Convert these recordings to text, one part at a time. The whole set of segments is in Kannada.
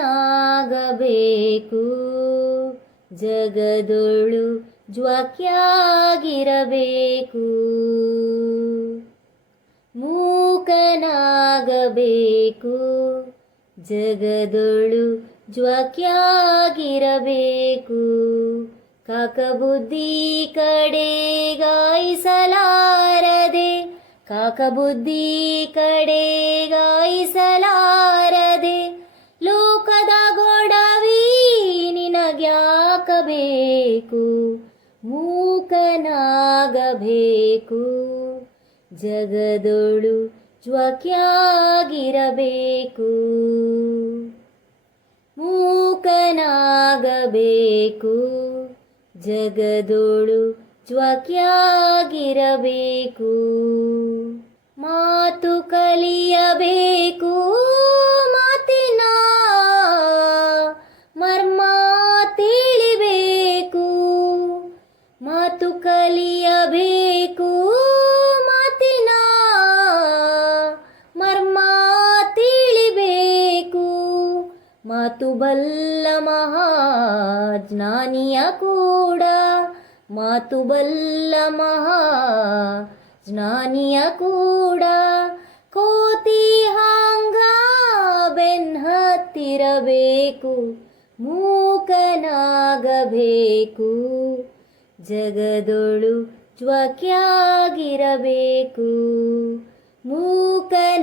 ಮೂಕನಾಗಬೇಕು ಜಗದೊಳು ಜ್ವಾಕ್ಯಾಗಿರಬೇಕು. ಮೂಕನಾಗಬೇಕು. ಜಗದೊಳು ಜ್ವಾಕ್ಯಾಗಿರಬೇಕು. ಕಾಕಬುದ್ಧಿ ಕಡೆಗಾಯಿಸಲಾರದೆ ಕಾಕಬುದ್ಧಿ ಕಡೆಗಾಯಿಸಲಾರದೆ ನಿನಗ್ಯಾಕಬೇಕು ಮೂಕನಾಗಬೇಕು. ಜಗದೊಳು ಜ್ವಕ್ಯಾಗಿರಬೇಕು ಮೂಕನಾಗಬೇಕು. ಜಗದೊಳು ಜ್ವಕ್ಯಾಗಿರಬೇಕು. ಮಾತು ಬಲ್ಲ ಮಹಾಜ್ಞಾನಿಯ ಕೂಡ. ಮಾತು ಬಲ್ಲ ಮಹಾ ಜ್ಞಾನಿಯ ಕೂಡ. ಕೋತಿ ಹಾಂಗ ಬೆನ್ಹತ್ತಿರಬೇಕು, ಮೂಕನಾಗಬೇಕು. ಜಗದೊಳು ಜ್ವಕ್ಯಾಗಿರಬೇಕು, ಮೂಕನಾಗಬೇಕು.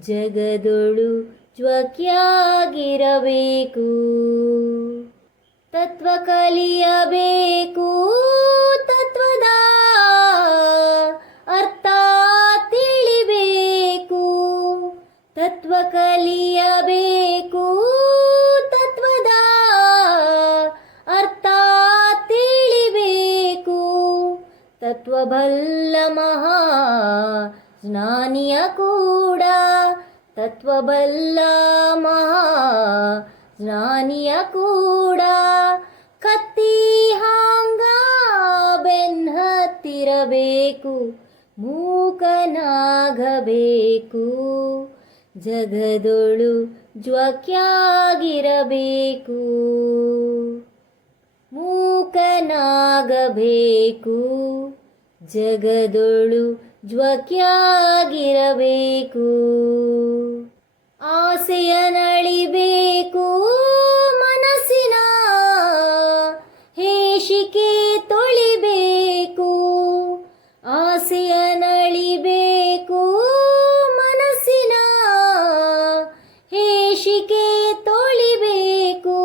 ಜಗದೊಳು ಜ್ವಕ್ಯಾಗಿರಬೇಕು. ತತ್ವ ಕಲಿಯಬೇಕು. ತತ್ವದ ಅರ್ಥ ತಿಳಿಬೇಕು. ತತ್ವ ಕಲಿಯಬೇಕು. ತತ್ವದ ಅರ್ಥ ತಿಳಿಬೇಕು. ತತ್ವ ಬಲ್ಲ ಮಹಾ ಜ್ಞಾನಿಯ ಕೂಡ ತತ್ವ ಬಲ್ಲ ಮಹಾ ಜ್ಞಾನಿಯ ಕೂಡ ಕತ್ತಿ ಹಾಂಗ ಬೆನ್ನತ್ತಿರಬೇಕು ಮೂಕನಾಗಬೇಕು. ಜಗದೊಳು ಜ್ವಕ್ಯಾಗಿರಬೇಕು ಮೂಕನಾಗಬೇಕು. ಜಗದೊಳು ಜ್ವಕ್ಯಾಗಿರಬೇಕು. ಆಸೆಯ ನಳಿಬೇಕು ಮನಸ್ಸಿನ ಹೇಷಿಕೆ ತೊಳಿಬೇಕು. ಆಸೆಯ ನಳಿಬೇಕು ಮನಸ್ಸಿನ ಹೇಷಿಕೆ ತೊಳಿಬೇಕು.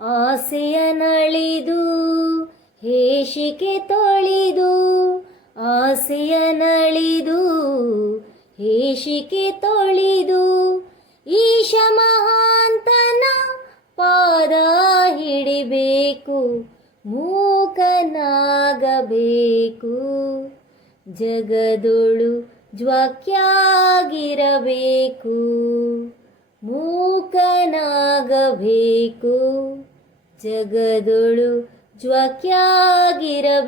ಆಸೆಯ ನಳಿದು ಹೇಶಿಕೆ ತೊಳಿದು ಆಸೆಯ ನಳಿದು ಹೇಷಿಕೆ ತೊಳಿದು ಈಶ ಮಹಾಂತನ ಪಾದ ಹಿಡಿಬೇಕು ಮೂಕನಾಗಬೇಕು. ಜಗದೊಳು ಜ್ವಾಕ್ಯಾಗಿರಬೇಕು ಮೂಕನಾಗಬೇಕು. ಜಗದೊಳು ಜ್ವಕ್ಯಾಗಿರಬೇಕು